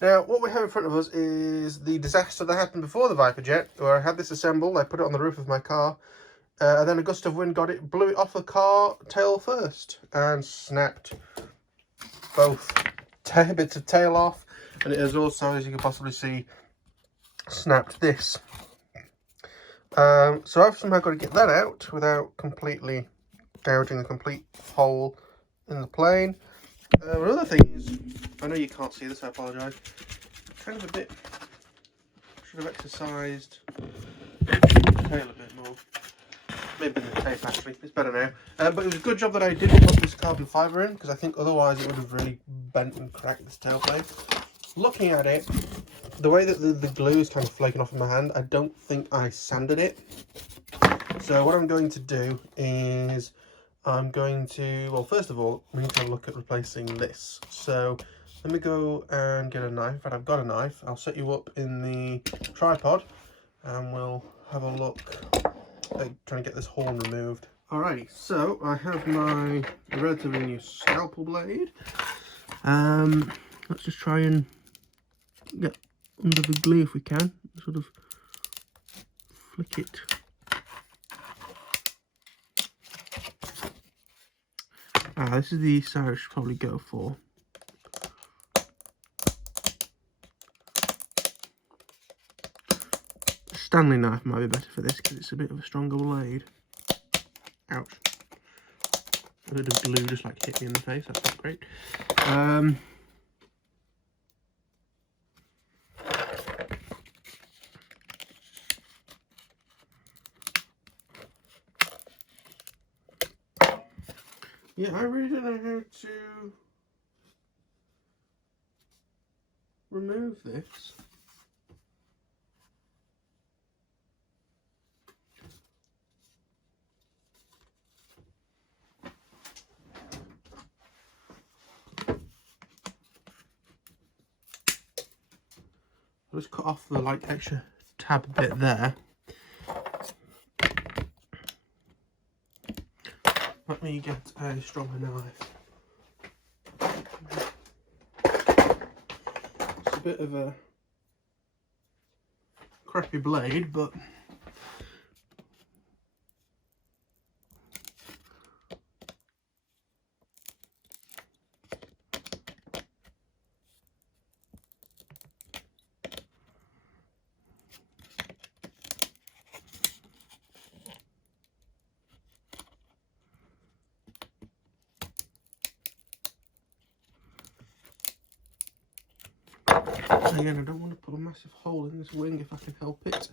Now, what we have in front of us is the disaster that happened before the Viper Jet, where I had this assembled, I put it on the roof of my car, and then a gust of wind got it, blew it off the car tail first, and snapped both bits of tail off, and it has also, as you can possibly see, snapped this. So I've somehow got to get that out without completely gouging a complete hole in the plane. Another thing is, I know you can't see this, I apologise, kind of a bit, should have exercised the tail a bit more. Maybe the tape actually, it's better now. But it was a good job that I didn't put this carbon fibre in, because I think otherwise it would have really bent and cracked this tailplane. Looking at it, the way that the glue is kind of flaking off in my hand, I don't think I sanded it. So what I'm going to do is, I'm going to, well, first of all, we need to look at replacing this. So let me go and get a knife. In fact, I've got a knife. I'll set you up in the tripod and we'll have a look at trying to get this horn removed. Alrighty, so I have my relatively new scalpel blade. Let's just try and get under the glue if we can, sort of flick it. This is the side I should probably go for. Stanley knife might be better for this because it's a bit of a stronger blade. Ouch. A bit of glue just like hit me in the face, that's not great. Yeah, I really don't know how to remove this. I'll just cut off the like extra tab bit there. Let me get a stronger knife. It's a bit of a crappy blade, but again, I don't want to put a massive hole in this wing if I can help it.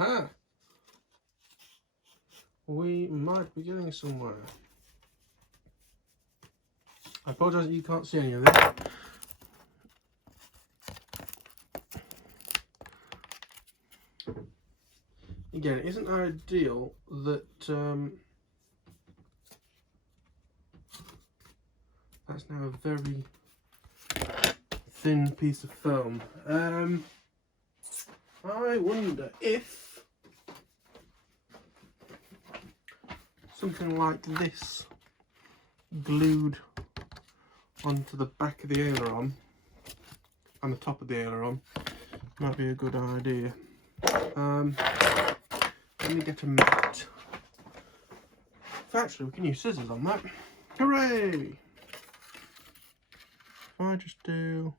Aha! We might be getting somewhere. I apologise that you can't see any of this. Again, it isn't ideal that that's now a very thin piece of foam. I wonder if something like this glued onto the back of the aileron and the top of the aileron might be a good idea. Let me get a mat. Actually, we can use scissors on that. Hooray! If I just do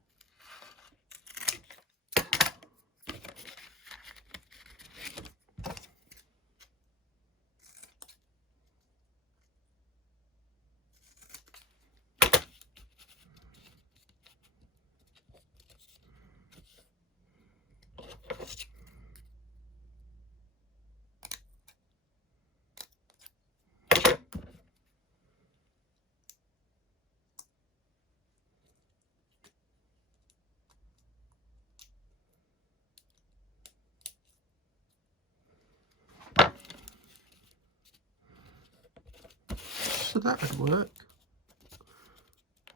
so that would work,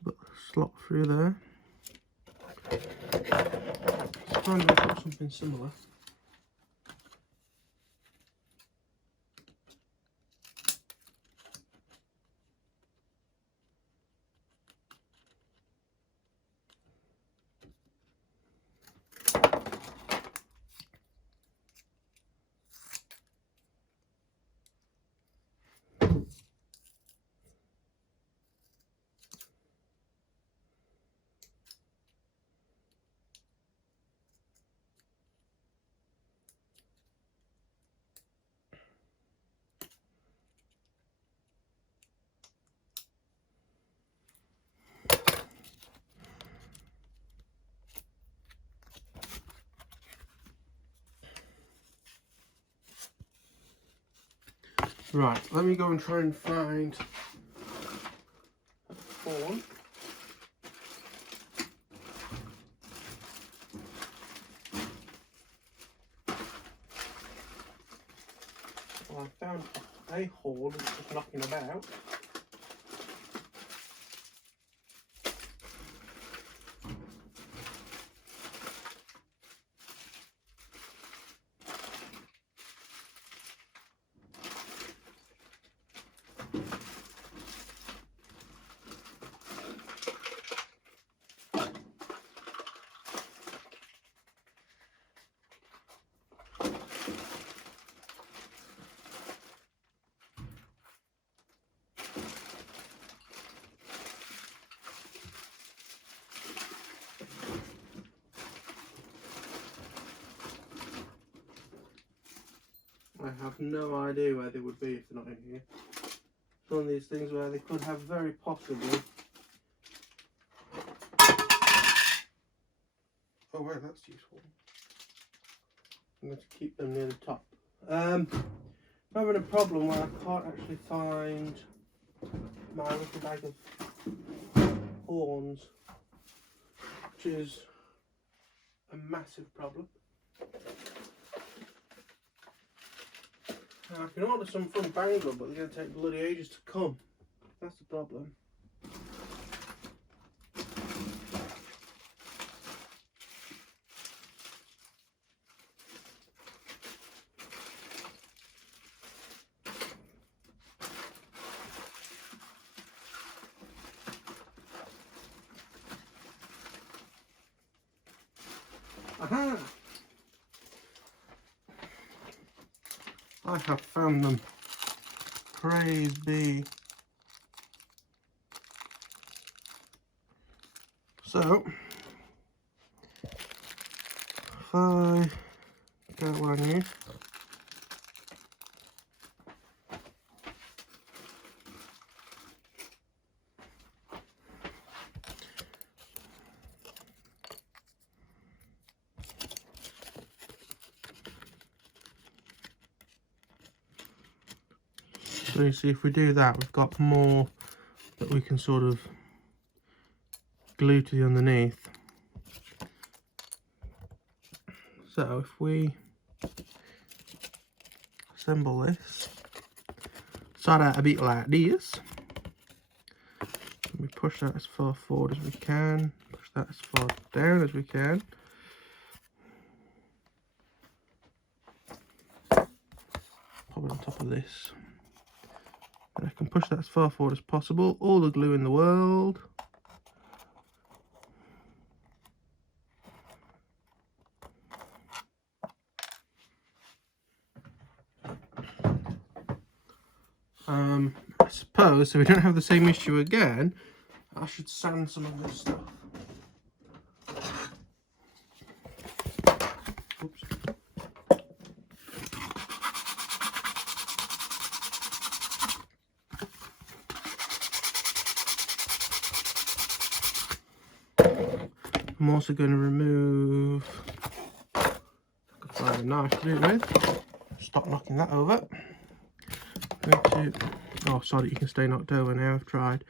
but slot through there. So trying to do something similar. Right, let me go and try and find a horn. Well, I found a horn that's just knocking about. I have no idea where they would be if they're not in here. It's one of these things where they could have very possibly... Oh wow, that's useful. I'm going to keep them near the top. I'm having a problem where I can't actually find my little bag of horns, which is a massive problem. I can order some from Bangor, but they're going to take bloody ages to come. That's the problem. Aha! I have found them. Praise be. So, if I get what I need. So you see, if we do that, we've got more that we can sort of glue to the underneath. So if we assemble this, start out a bit like this, and we push that as far forward as we can, push that as far down as we can. Pop it on top of this. And I can push that as far forward as possible, all the glue in the world. I suppose, so we don't have the same issue again, I should sand some of this stuff. Oops. I'm also going to remove, I could find a knife to do it with. Stop knocking that over. Oh, sorry, you can stay knocked over now, I've tried.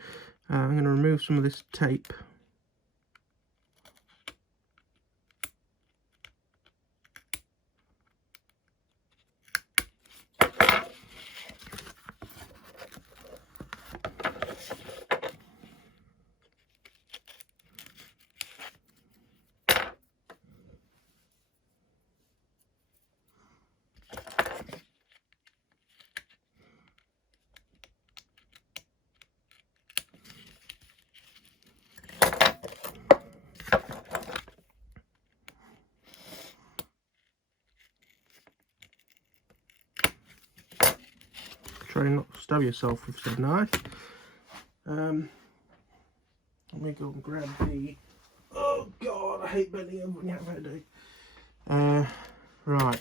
I'm going to remove some of this tape. Try not to stab yourself with said knife. Let me go and grab the... Oh god, I hate bending over when you have a headache. Right,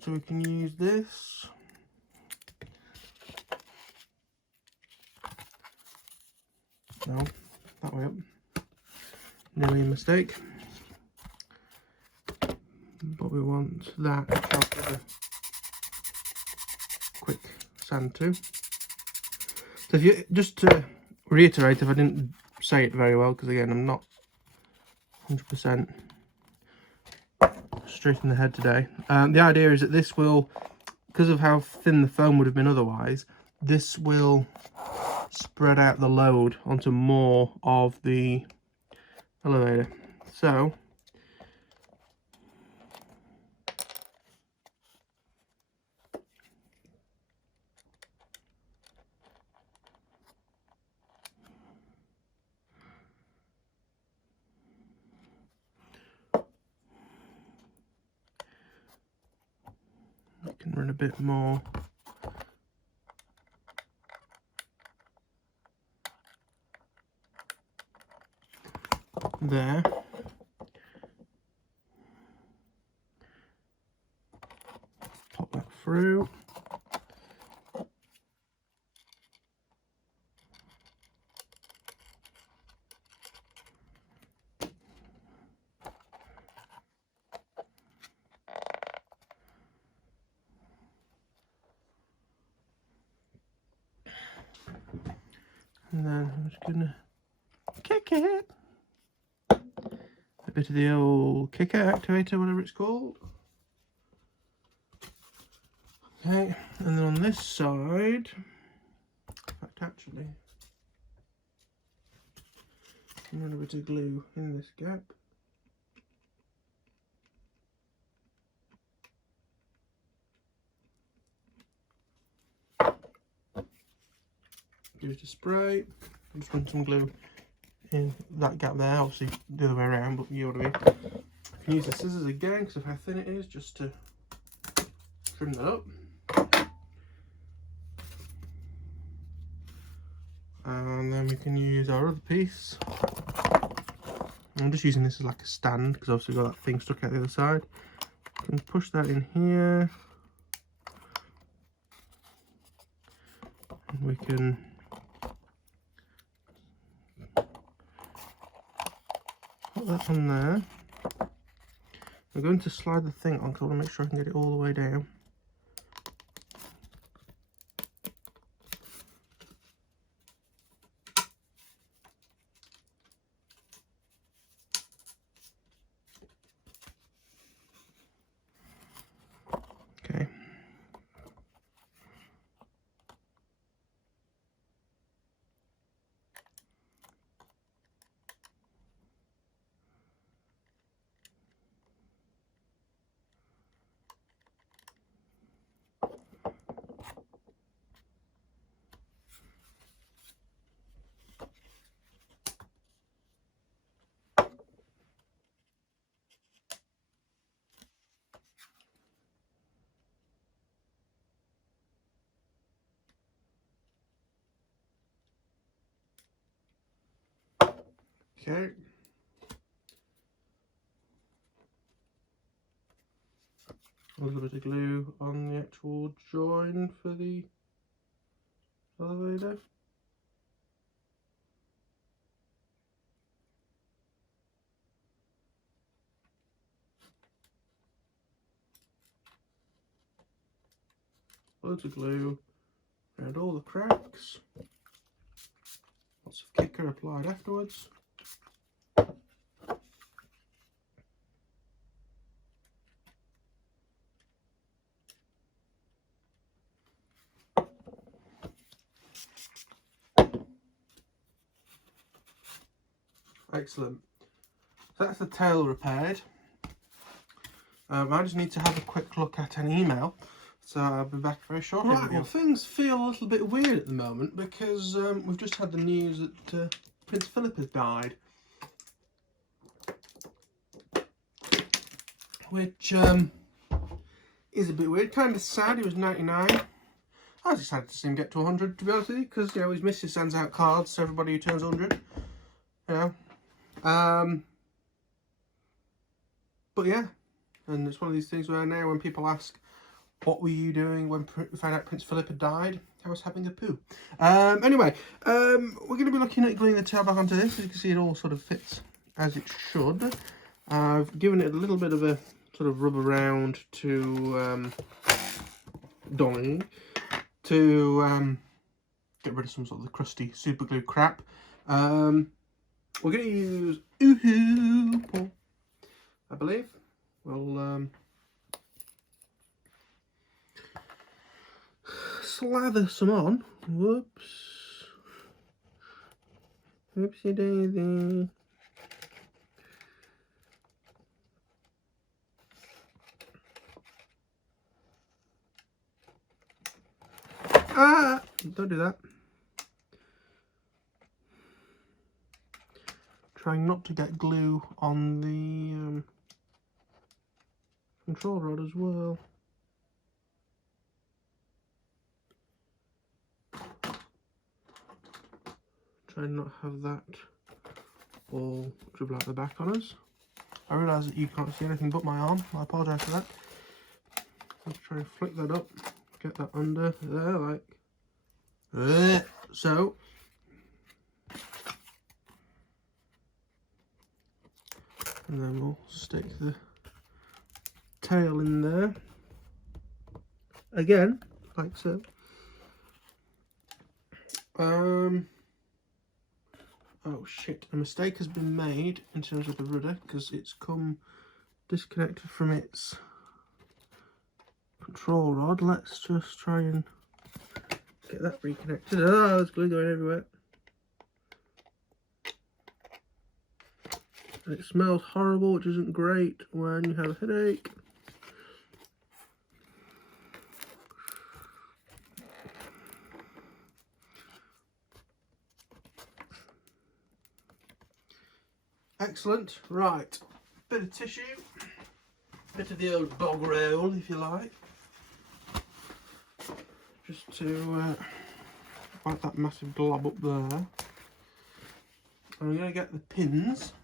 so we can use this. No, that way up. Nearly a mistake. But we want that with a quick sand too. So if you, just to reiterate, if I didn't say it very well, because again I'm not 100% straight in the head today. The idea is that this will, because of how thin the foam would have been otherwise, this will spread out the load onto more of the elevator. So you can run a bit more there. Pop that through. And then I'm just gonna kick it. A bit of the old kicker activator, whatever it's called. Okay, and then on this side, in fact actually, I'm going to bit of glue in this gap. Give it a spray. I'll just run some glue in that gap there, obviously the other way around, but you know what I mean. I can use the scissors again because of how thin it is, just to trim that up. And then we can use our other piece. I'm just using this as like a stand because obviously we've got that thing stuck out the other side. We can push that in here. And we can put that on there. I'm going to slide the thing on because I want to make sure I can get it all the way down. Okay. A little bit of glue on the actual join for the elevator. Loads of glue around all the cracks. Lots of kicker applied afterwards. Excellent. So that's the tail repaired. I just need to have a quick look at an email, so I'll be back very shortly. Right, well, things feel a little bit weird at the moment because we've just had the news that Prince Philip has died, which is a bit weird. Kind of sad. He was 99. I was excited to see him get to 100, to be honest with you, because you know his missus sends out cards to everybody who turns 100. You know, but yeah. And it's one of these things where now when people ask, what were you doing when we found out Prince Philip had died? I was having a poo. Anyway, we're going to be looking at gluing the tail back onto this. As you can see, it all sort of fits as it should. I've given it a little bit of a sort of rub around to Dolly to get rid of some sort of the crusty super glue crap. We're going to use Paul, I believe. We'll slather some on. Whoops. Oopsie daisy. Ah! Don't do that. Trying not to get glue on the control rod as well. Try and not have that all dribble out the back on us. I realise that you can't see anything but my arm. I apologise for that. Let's try and flick that up, get that under there, like so. And then we'll stick the tail in there again, like so. Oh shit, a mistake has been made in terms of the rudder because it's come disconnected from its control rod. Let's just try and get that reconnected. Oh, there's glue going everywhere. And it smells horrible, which isn't great when you have a headache. Excellent. Right, bit of tissue, bit of the old bog roll, if you like, just to wipe that massive glob up there. I'm going to get the pins.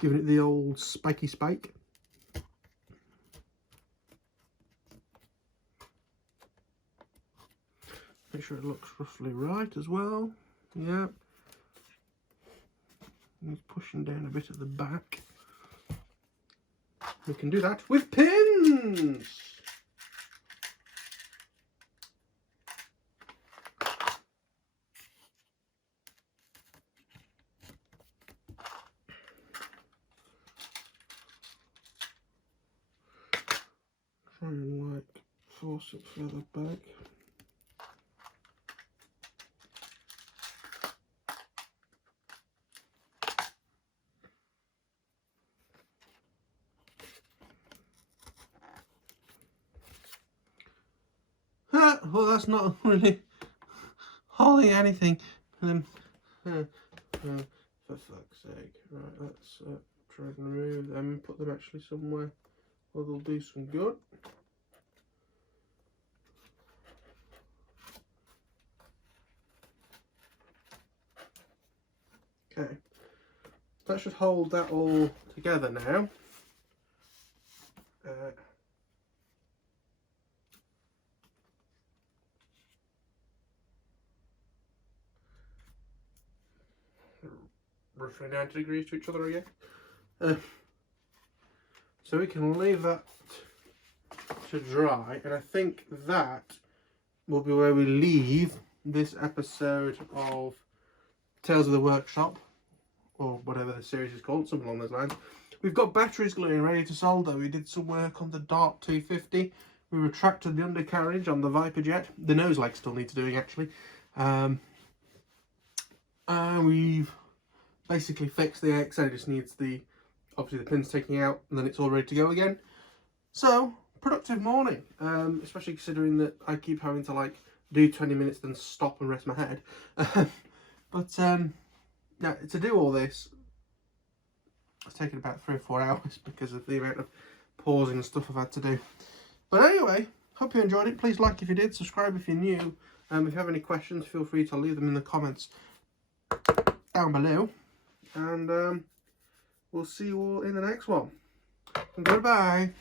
Giving it the old spiky spike. Make sure it looks roughly right as well. Yeah. And it's pushing down a bit at the back. we can do that with pins. Try and like force it further back. Well, that's not really holding anything. For fuck's sake. Right, let's try and remove them, put them actually somewhere where they'll do some good. Okay, that should hold that all together now. Roughly 90 degrees to each other again. So we can leave that to dry, and I think that will be where we leave this episode of Tales of the Workshop, or whatever the series is called, something along those lines. We've got batteries gluing ready to solder. We did some work on the Dart 250. We retracted the undercarriage on the Viper Jet. The nose light still needs doing actually. And we've basically fixed the AXN. It just needs obviously the pins taking out, and then it's all ready to go again. So, productive morning, especially considering that I keep having to like do 20 minutes then stop and rest my head. Yeah, to do all this, it's taken about 3 or 4 hours because of the amount of pausing and stuff I've had to do. But anyway, hope you enjoyed it. Please like if you did, subscribe if you're new. If you have any questions, feel free to leave them in the comments down below. And we'll see you all in the next one. Goodbye.